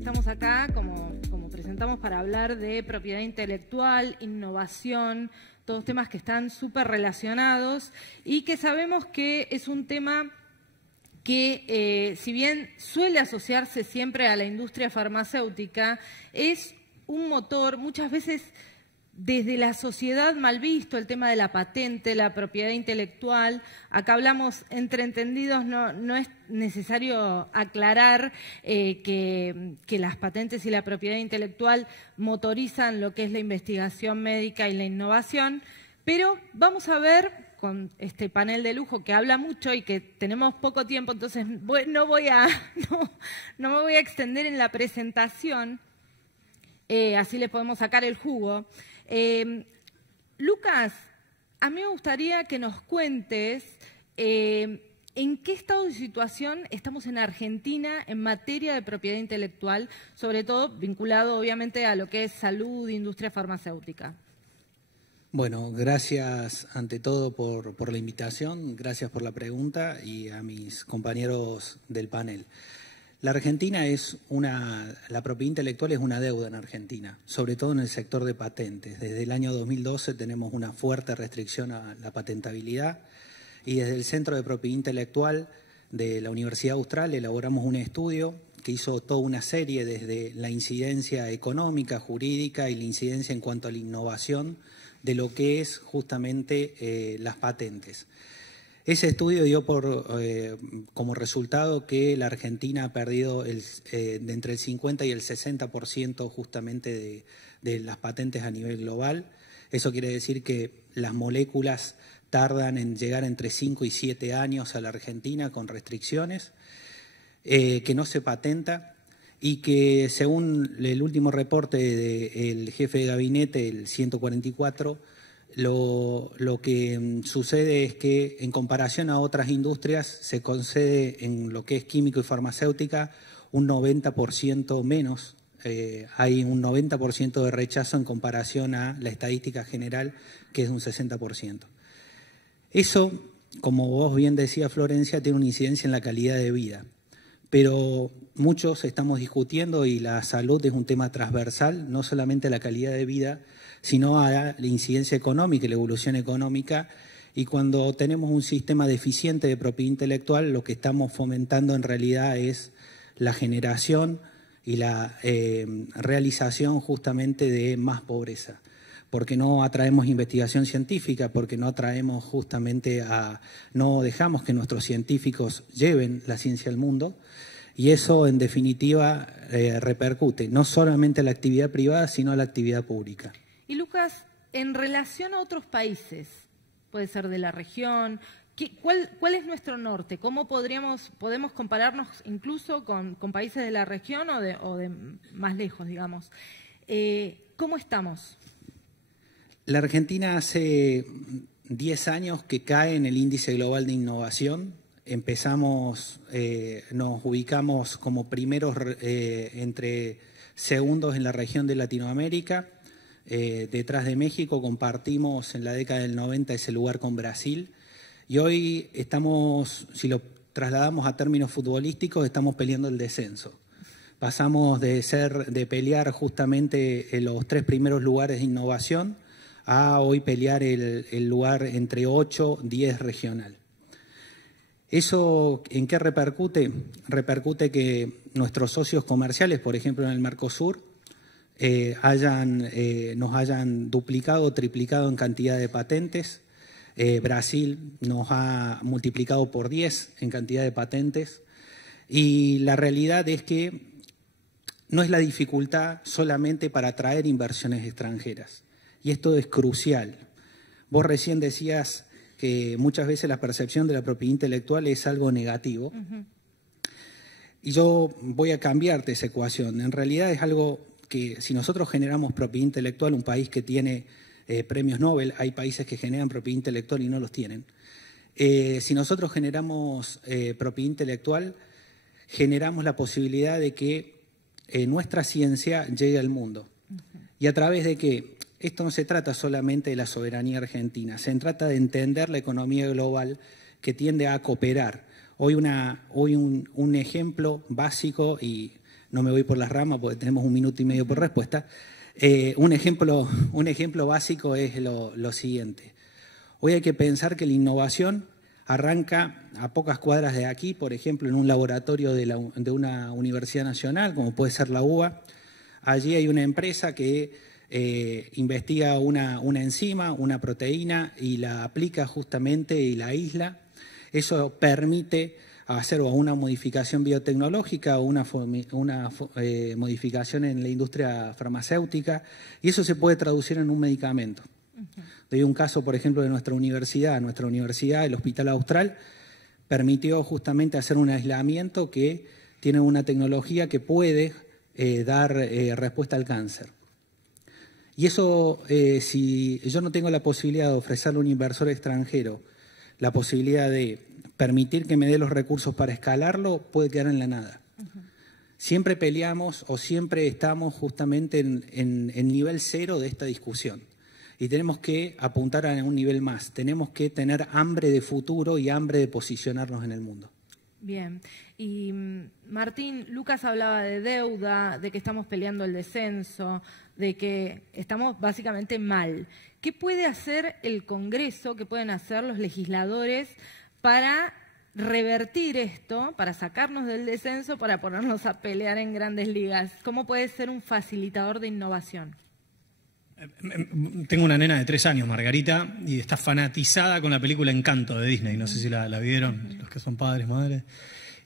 estamos acá, como presentamos, para hablar de propiedad intelectual, innovación, todos temas que están súper relacionados y que sabemos que es un tema que, si bien suele asociarse siempre a la industria farmacéutica, es un motor muchas veces desde la sociedad mal visto, el tema de la patente, la propiedad intelectual. Acá hablamos entre entendidos, no es necesario aclarar que las patentes y la propiedad intelectual motorizan lo que es la investigación médica y la innovación, pero vamos a ver con este panel de lujo que habla mucho y que tenemos poco tiempo, entonces no me voy a extender en la presentación, así le podemos sacar el jugo. Lucas, a mí me gustaría que nos cuentes en qué estado de situación estamos en Argentina en materia de propiedad intelectual, sobre todo vinculado obviamente a lo que es salud e industria farmacéutica. Bueno, gracias ante todo por la invitación, gracias por la pregunta y a mis compañeros del panel. La Argentina la propiedad intelectual es una deuda en Argentina, sobre todo en el sector de patentes. Desde el año 2012 tenemos una fuerte restricción a la patentabilidad y desde el Centro de Propiedad Intelectual de la Universidad Austral elaboramos un estudio que hizo toda una serie desde la incidencia económica, jurídica y la incidencia en cuanto a la innovación de lo que es justamente las patentes. Ese estudio dio como resultado que la Argentina ha perdido de entre el 50 y el 60% justamente de las patentes a nivel global. Eso quiere decir que las moléculas tardan en llegar entre 5 y 7 años a la Argentina con restricciones, que no se patenta y que según el último reporte del jefe de gabinete, el 144, lo que sucede es que en comparación a otras industrias se concede en lo que es químico y farmacéutica un 90% menos, hay un 90% de rechazo en comparación a la estadística general que es un 60%. Eso, como vos bien decías Florencia, tiene una incidencia en la calidad de vida, pero muchos estamos discutiendo y la salud es un tema transversal, no solamente la calidad de vida, sino a la incidencia económica y la evolución económica. Y cuando tenemos un sistema deficiente de propiedad intelectual, lo que estamos fomentando en realidad es la generación y la realización justamente de más pobreza. Porque no atraemos investigación científica, porque no atraemos justamente no dejamos que nuestros científicos lleven la ciencia al mundo. Y eso, en definitiva, repercute no solamente a la actividad privada, sino a la actividad pública. Y Lucas, en relación a otros países, puede ser de la región, ¿cuál es nuestro norte? ¿Cómo podemos compararnos incluso con países de la región o de más lejos, digamos? ¿Cómo estamos? La Argentina hace 10 años que cae en el índice global de innovación. Nos ubicamos como primeros entre segundos en la región de Latinoamérica. Detrás de México compartimos en la década del 90 ese lugar con Brasil y hoy estamos, si lo trasladamos a términos futbolísticos, estamos peleando el descenso. Pasamos de pelear justamente los 3 primeros lugares de innovación a hoy pelear el lugar entre 8, 10 regional. ¿Eso en qué repercute? Repercute que nuestros socios comerciales, por ejemplo en el Mercosur, nos hayan duplicado o triplicado en cantidad de patentes. Brasil nos ha multiplicado por 10 en cantidad de patentes. Y la realidad es que no es la dificultad solamente para atraer inversiones extranjeras. Y esto es crucial. Vos recién decías que muchas veces la percepción de la propiedad intelectual es algo negativo. Y yo voy a cambiarte esa ecuación. En realidad es algo que si nosotros generamos propiedad intelectual, un país que tiene premios Nobel, hay países que generan propiedad intelectual y no los tienen. Si nosotros generamos propiedad intelectual, generamos la posibilidad de que nuestra ciencia llegue al mundo. ¿Y a través de qué? Esto no se trata solamente de la soberanía argentina, se trata de entender la economía global que tiende a cooperar. Hoy un ejemplo básico y no me voy por las ramas porque tenemos 1 minuto y medio por respuesta. Un ejemplo básico es lo siguiente. Hoy hay que pensar que la innovación arranca a pocas cuadras de aquí, por ejemplo, en un laboratorio de una universidad nacional, como puede ser la UBA. Allí hay una empresa que investiga una enzima, una proteína, y la aplica justamente y la aísla. Eso permite hacer una modificación biotecnológica o una modificación en la industria farmacéutica, y eso se puede traducir en un medicamento. Doy un caso, por ejemplo, de nuestra universidad. Nuestra universidad, el Hospital Austral, permitió justamente hacer un aislamiento que tiene una tecnología que puede dar respuesta al cáncer. Y eso, si yo no tengo la posibilidad de ofrecerle a un inversor extranjero la posibilidad de permitir que me dé los recursos para escalarlo, puede quedar en la nada. Siempre peleamos o siempre estamos justamente en nivel cero de esta discusión. Y tenemos que apuntar a un nivel más. Tenemos que tener hambre de futuro y hambre de posicionarnos en el mundo. Bien. Y Martín, Lucas hablaba de deuda, de que estamos peleando el descenso, de que estamos básicamente mal. ¿Qué puede hacer el Congreso, qué pueden hacer los legisladores para revertir esto, para sacarnos del descenso, para ponernos a pelear en grandes ligas? ¿Cómo puede ser un facilitador de innovación? Tengo una nena de 3 años, Margarita, y está fanatizada con la película Encanto de Disney. No sé si la vieron, los que son padres, madres.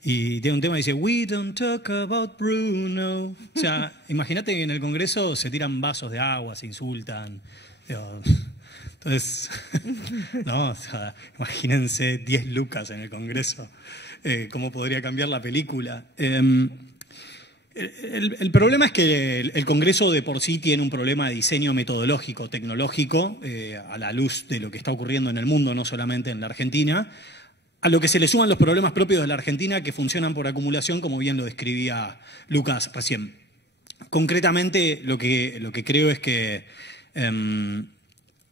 Y tiene un tema que dice, "We don't talk about Bruno". O sea, imagínate que en el Congreso se tiran vasos de agua, se insultan. Entonces, no, o sea, imagínense 10 lucas en el Congreso. ¿Cómo podría cambiar la película? El problema es que el Congreso de por sí tiene un problema de diseño metodológico, tecnológico, a la luz de lo que está ocurriendo en el mundo, no solamente en la Argentina, a lo que se le suman los problemas propios de la Argentina que funcionan por acumulación, como bien lo describía Lucas recién. Concretamente, lo que creo es que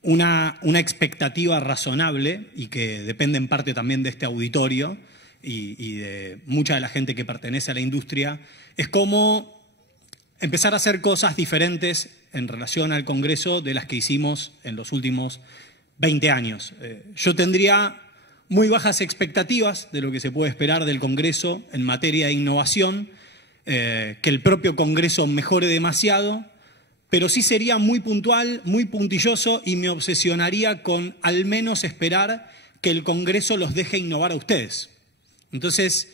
una expectativa razonable, y que depende en parte también de este auditorio y de mucha de la gente que pertenece a la industria, es cómo empezar a hacer cosas diferentes en relación al Congreso de las que hicimos en los últimos 20 años. Yo tendría muy bajas expectativas de lo que se puede esperar del Congreso en materia de innovación, que el propio Congreso mejore demasiado, pero sí sería muy puntual, muy puntilloso, y me obsesionaría con al menos esperar que el Congreso los deje innovar a ustedes. Entonces,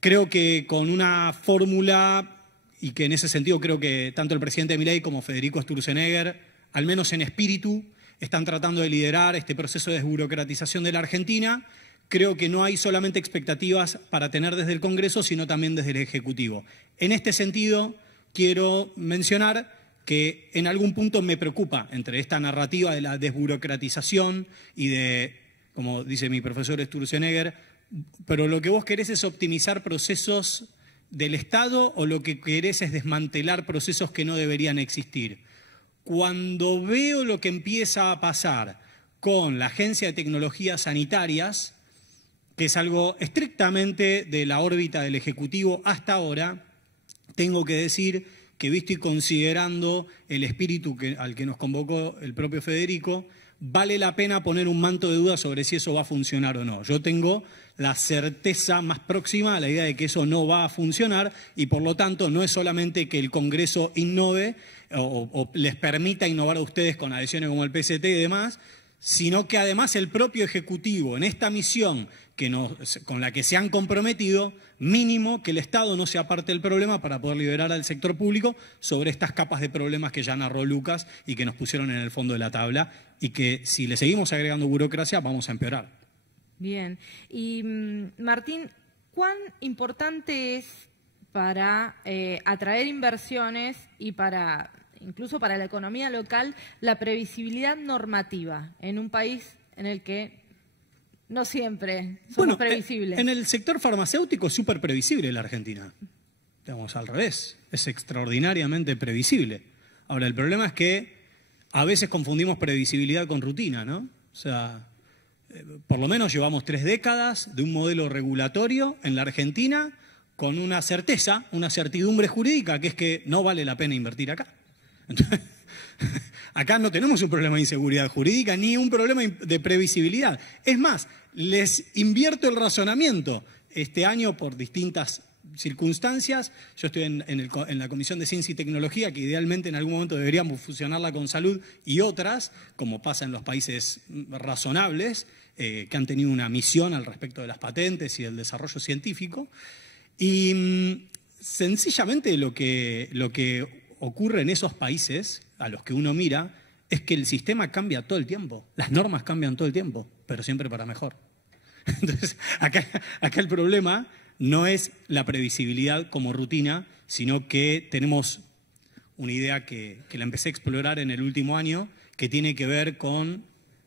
creo que con una fórmula, y que en ese sentido creo que tanto el presidente Milei como Federico Sturzenegger, al menos en espíritu, están tratando de liderar este proceso de desburocratización de la Argentina. Creo que no hay solamente expectativas para tener desde el Congreso, sino también desde el Ejecutivo. En este sentido, quiero mencionar que en algún punto me preocupa entre esta narrativa de la desburocratización y de, como dice mi profesor Sturzenegger, pero lo que vos querés es optimizar procesos del Estado o lo que querés es desmantelar procesos que no deberían existir. Cuando veo lo que empieza a pasar con la Agencia de Tecnologías Sanitarias, que es algo estrictamente de la órbita del Ejecutivo hasta ahora, tengo que decir que, visto y considerando el espíritu al que nos convocó el propio Federico, vale la pena poner un manto de duda sobre si eso va a funcionar o no. Yo tengo la certeza más próxima a la idea de que eso no va a funcionar, y por lo tanto no es solamente que el Congreso innove o les permita innovar a ustedes con adhesiones como el PCT y demás, sino que además el propio Ejecutivo, en esta misión con la que se han comprometido, mínimo que el Estado no sea parte del problema para poder liberar al sector público sobre estas capas de problemas que ya narró Lucas y que nos pusieron en el fondo de la tabla, y que si le seguimos agregando burocracia vamos a empeorar. Bien. Y Martín, ¿cuán importante es para atraer inversiones y incluso para la economía local la previsibilidad normativa en un país en el que no siempre somos previsibles? En el sector farmacéutico es súper previsible la Argentina. Digamos, al revés, es extraordinariamente previsible. Ahora, el problema es que a veces confundimos previsibilidad con rutina, ¿no? O sea, por lo menos llevamos 3 décadas de un modelo regulatorio en la Argentina con una certeza, una certidumbre jurídica, que es que no vale la pena invertir acá. Entonces, acá no tenemos un problema de inseguridad jurídica ni un problema de previsibilidad. Es más, les invierto el razonamiento. Este año, por distintas circunstancias, yo estoy en la Comisión de Ciencia y Tecnología, que idealmente en algún momento deberíamos fusionarla con salud y otras, como pasa en los países razonables, que han tenido una misión al respecto de las patentes y del desarrollo científico. Y sencillamente lo que ocurre en esos países a los que uno mira es que el sistema cambia todo el tiempo, las normas cambian todo el tiempo, pero siempre para mejor. Entonces, acá el problema no es la previsibilidad como rutina, sino que tenemos una idea que la empecé a explorar en el último año, que tiene que ver con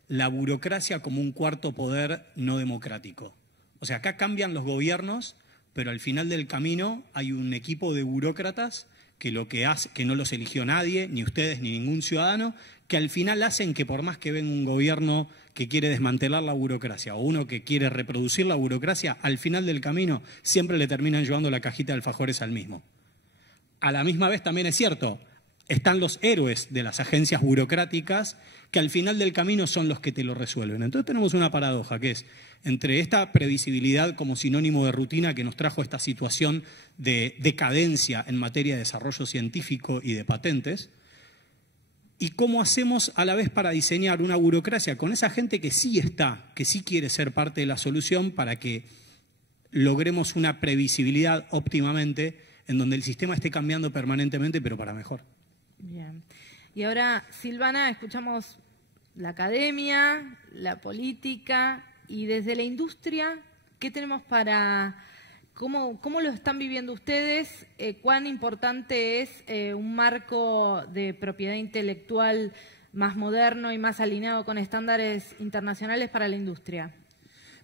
la burocracia como un cuarto poder no democrático. O sea, acá cambian los gobiernos, pero al final del camino hay un equipo de burócratas que lo que hace, que no los eligió nadie, ni ustedes ni ningún ciudadano, que al final hacen que por más que venga un gobierno que quiere desmantelar la burocracia o uno que quiere reproducir la burocracia, al final del camino siempre le terminan llevando la cajita de alfajores al mismo. A la misma vez también es cierto, están los héroes de las agencias burocráticas que al final del camino son los que te lo resuelven. Entonces tenemos una paradoja que es entre esta previsibilidad como sinónimo de rutina que nos trajo esta situación de decadencia en materia de desarrollo científico y de patentes, y cómo hacemos a la vez para diseñar una burocracia con esa gente que sí está, que sí quiere ser parte de la solución para que logremos una previsibilidad óptimamente en donde el sistema esté cambiando permanentemente, pero para mejor. Bien. Y ahora, Silvana, escuchamos la academia, la política y desde la industria, ¿qué tenemos para... ¿Cómo lo están viviendo ustedes? ¿Cuán importante es un marco de propiedad intelectual más moderno y más alineado con estándares internacionales para la industria?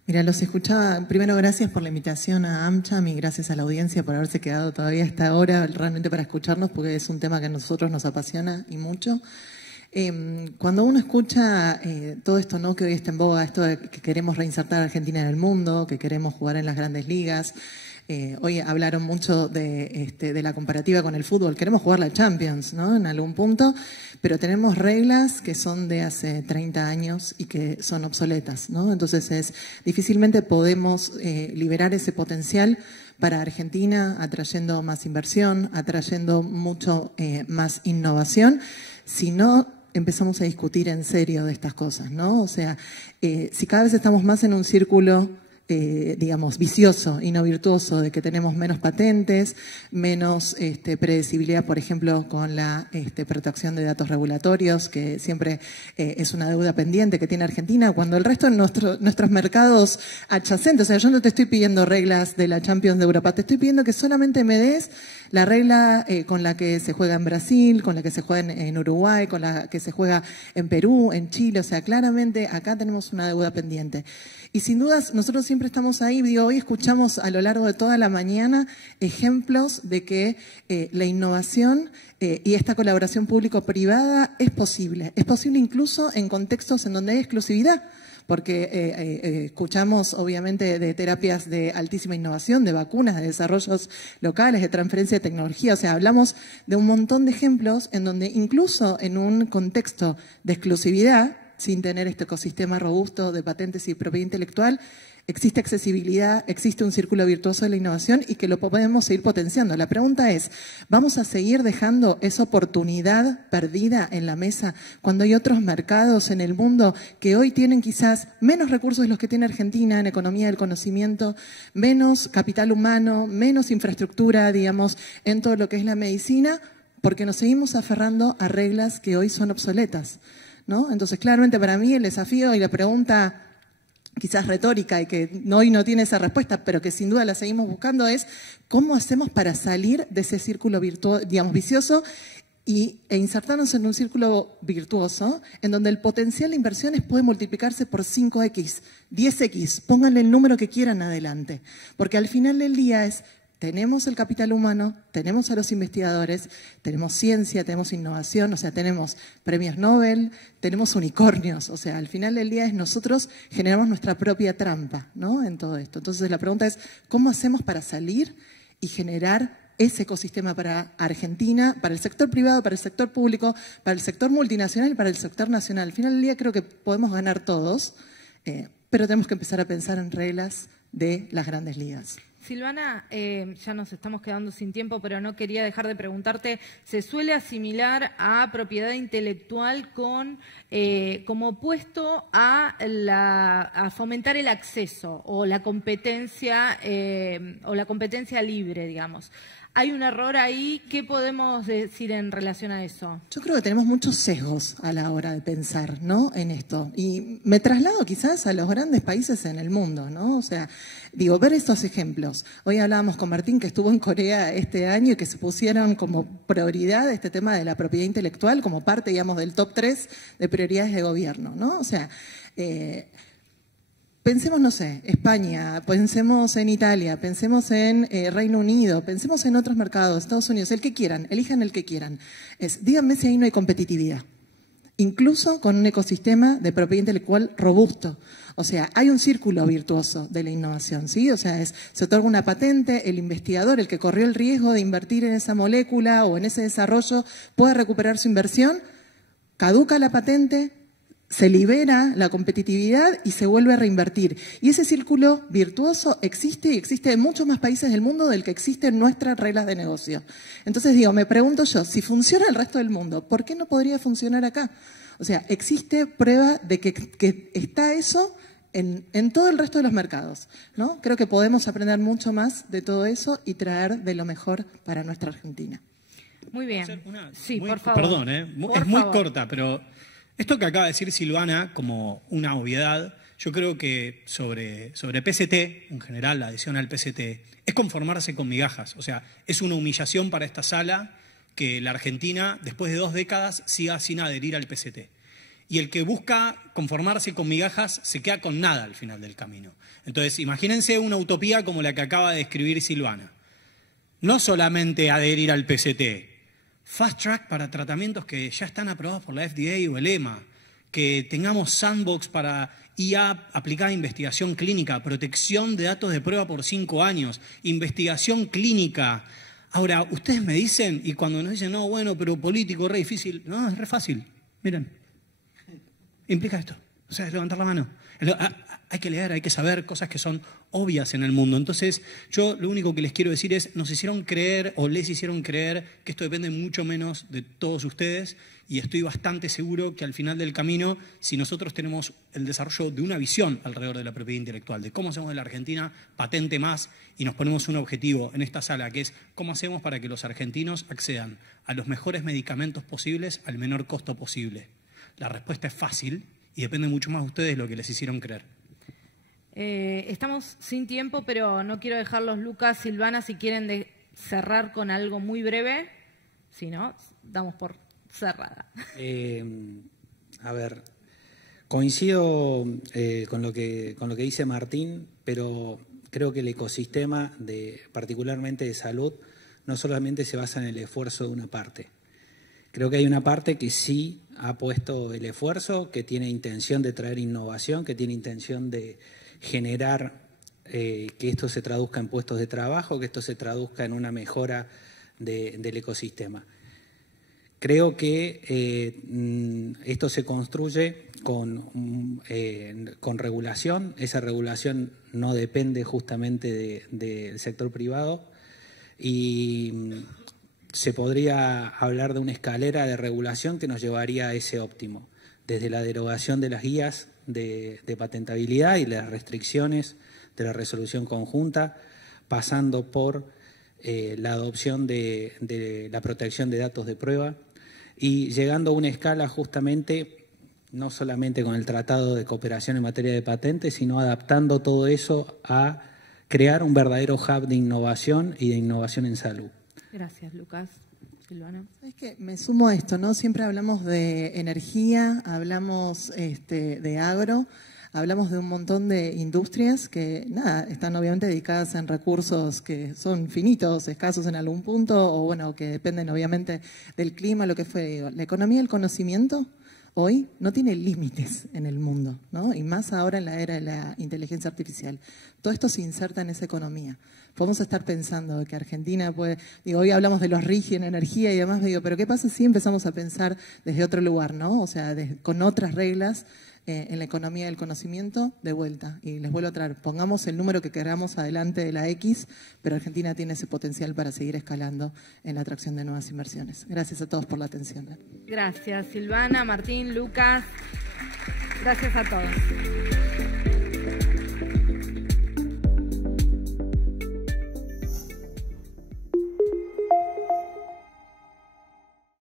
Mira, los escuchaba. Primero, gracias por la invitación a AmCham y gracias a la audiencia por haberse quedado todavía a esta hora realmente para escucharnos, porque es un tema que a nosotros nos apasiona y mucho. Cuando uno escucha todo esto, ¿no?, que hoy está en boga, esto de que queremos reinsertar a Argentina en el mundo, que queremos jugar en las grandes ligas. Hoy hablaron mucho de la comparativa con el fútbol. Queremos jugar la Champions, ¿no?, en algún punto, pero tenemos reglas que son de hace 30 años y que son obsoletas, ¿no? Entonces difícilmente podemos liberar ese potencial para Argentina, atrayendo más inversión, atrayendo mucho más innovación, si no empezamos a discutir en serio de estas cosas, ¿no? O sea, si cada vez estamos más en un círculo digamos, vicioso y no virtuoso, de que tenemos menos patentes, menos predecibilidad, por ejemplo, con la protección de datos regulatorios, que siempre es una deuda pendiente que tiene Argentina, cuando el resto de nuestros mercados adyacentes, o sea, yo no te estoy pidiendo reglas de la Champions de Europa, te estoy pidiendo que solamente me des la regla con la que se juega en Brasil, con la que se juega en Uruguay, con la que se juega en Perú, en Chile, o sea, claramente acá tenemos una deuda pendiente. Y sin dudas, nosotros siempre estamos ahí, digo, hoy escuchamos a lo largo de toda la mañana ejemplos de que la innovación y esta colaboración público-privada es posible incluso en contextos en donde hay exclusividad, porque escuchamos obviamente de terapias de altísima innovación, de vacunas, de desarrollos locales, de transferencia de tecnología, o sea, hablamos de un montón de ejemplos en donde incluso en un contexto de exclusividad, sin tener este ecosistema robusto de patentes y propiedad intelectual, existe accesibilidad, existe un círculo virtuoso de la innovación y que lo podemos seguir potenciando. La pregunta es, ¿vamos a seguir dejando esa oportunidad perdida en la mesa cuando hay otros mercados en el mundo que hoy tienen quizás menos recursos de los que tiene Argentina en economía del conocimiento, menos capital humano, menos infraestructura, digamos, en todo lo que es la medicina, porque nos seguimos aferrando a reglas que hoy son obsoletas, ¿no? Entonces, claramente para mí el desafío y la pregunta quizás retórica y que hoy no tiene esa respuesta, pero que sin duda la seguimos buscando, es ¿cómo hacemos para salir de ese círculo vicioso e insertarnos en un círculo virtuoso en donde el potencial de inversiones puede multiplicarse por 5x, 10x, pónganle el número que quieran adelante? Porque al final del día tenemos el capital humano, tenemos a los investigadores, tenemos ciencia, tenemos innovación, o sea, tenemos premios Nobel, tenemos unicornios, o sea, al final del día nosotros generamos nuestra propia trampa, ¿no?, en todo esto. Entonces la pregunta es, ¿cómo hacemos para salir y generar ese ecosistema para Argentina, para el sector privado, para el sector público, para el sector multinacional y para el sector nacional. Al final del día creo que podemos ganar todos, pero tenemos que empezar a pensar en reglas de las grandes ligas. Silvana, ya nos estamos quedando sin tiempo, pero no quería dejar de preguntarte, ¿se suele asimilar a propiedad intelectual como opuesto a fomentar el acceso o la competencia libre, digamos? ¿Hay un error ahí? ¿Qué podemos decir en relación a eso? Yo creo que tenemos muchos sesgos a la hora de pensar, ¿no?, en esto. Y me traslado quizás a los grandes países en el mundo, ¿no? O sea, digo, ver estos ejemplos. Hoy hablábamos con Martín, que estuvo en Corea este año y que se pusieron como prioridad este tema de la propiedad intelectual como parte, digamos, del top 3 de prioridades de gobierno, ¿no? O sea, pensemos, no sé, España, pensemos en Italia, pensemos en Reino Unido, pensemos en otros mercados, Estados Unidos, el que quieran, elijan el que quieran. Díganme si ahí no hay competitividad, incluso con un ecosistema de propiedad intelectual robusto. O sea, hay un círculo virtuoso de la innovación, ¿sí? O sea, se otorga una patente, el investigador, el que corrió el riesgo de invertir en esa molécula o en ese desarrollo, puede recuperar su inversión, caduca la patente, se libera la competitividad y se vuelve a reinvertir. Y ese círculo virtuoso existe y existe en muchos más países del mundo del que existen nuestras reglas de negocio. Entonces digo, me pregunto yo, si funciona el resto del mundo, ¿por qué no podría funcionar acá? O sea, existe prueba de que está eso en todo el resto de los mercados, ¿no? Creo que podemos aprender mucho más de todo eso y traer de lo mejor para nuestra Argentina. Muy bien. Sí, por favor. Perdón, es muy corta, pero esto que acaba de decir Silvana, como una obviedad, yo creo que sobre PCT, en general, la adhesión al PCT, es conformarse con migajas. O sea, es una humillación para esta sala que la Argentina, después de 2 décadas, siga sin adherir al PCT. Y el que busca conformarse con migajas se queda con nada al final del camino. Entonces, imagínense una utopía como la que acaba de describir Silvana. No solamente adherir al PCT, fast track para tratamientos que ya están aprobados por la FDA o el EMA, que tengamos sandbox para IA aplicada a investigación clínica, protección de datos de prueba por 5 años, investigación clínica. Ahora, ustedes me dicen, y cuando nos dicen, no, bueno, pero político, re difícil, no, es re fácil. Miren, implica esto, o sea, es levantar la mano. Hay que leer, hay que saber cosas que son obvias en el mundo. Entonces, yo lo único que les quiero decir es, nos hicieron creer o les hicieron creer que esto depende mucho menos de todos ustedes y estoy bastante seguro que al final del camino, si nosotros tenemos el desarrollo de una visión alrededor de la propiedad intelectual, de cómo hacemos de la Argentina patente más y nos ponemos un objetivo en esta sala, que es cómo hacemos para que los argentinos accedan a los mejores medicamentos posibles al menor costo posible. La respuesta es fácil y depende mucho más de ustedes lo que les hicieron creer. Estamos sin tiempo, pero no quiero dejarlos, Lucas, Silvana, si quieren cerrar con algo muy breve. Si no, damos por cerrada. A ver, coincido con lo que dice Martín, pero creo que el ecosistema, particularmente de salud, no solamente se basa en el esfuerzo de una parte. Creo que hay una parte que sí ha puesto el esfuerzo, que tiene intención de traer innovación, que tiene intención de generar que esto se traduzca en puestos de trabajo, que esto se traduzca en una mejora del ecosistema. Creo que esto se construye con regulación. Esa regulación no depende justamente del sector privado y se podría hablar de una escalera de regulación que nos llevaría a ese óptimo, desde la derogación de las guías de patentabilidad y las restricciones de la resolución conjunta, pasando por la adopción de la protección de datos de prueba y llegando a una escala justamente, no solamente con el Tratado de Cooperación en materia de patentes, sino adaptando todo eso a crear un verdadero hub de innovación y de innovación en salud. Gracias, Lucas. Silvana. Es que me sumo a esto, ¿no? Siempre hablamos de energía, hablamos de agro, hablamos de un montón de industrias que, nada, están obviamente dedicadas en recursos que son finitos, escasos en algún punto, o bueno, que dependen obviamente del clima, lo que fue, digo, la economía del conocimiento. hoy no tiene límites en el mundo, ¿no? Y más ahora en la era de la inteligencia artificial. Todo esto se inserta en esa economía. Podemos estar pensando que Argentina puede... Digo, hoy hablamos de los RIGI en energía y demás, digo, pero ¿qué pasa si empezamos a pensar desde otro lugar, ¿no? O sea, con otras reglas en la economía del conocimiento de vuelta. Y les vuelvo a traer, pongamos el número que queramos adelante de la X, pero Argentina tiene ese potencial para seguir escalando en la atracción de nuevas inversiones. Gracias a todos por la atención. Gracias, Silvana, Martín, Lucas. Gracias a todos.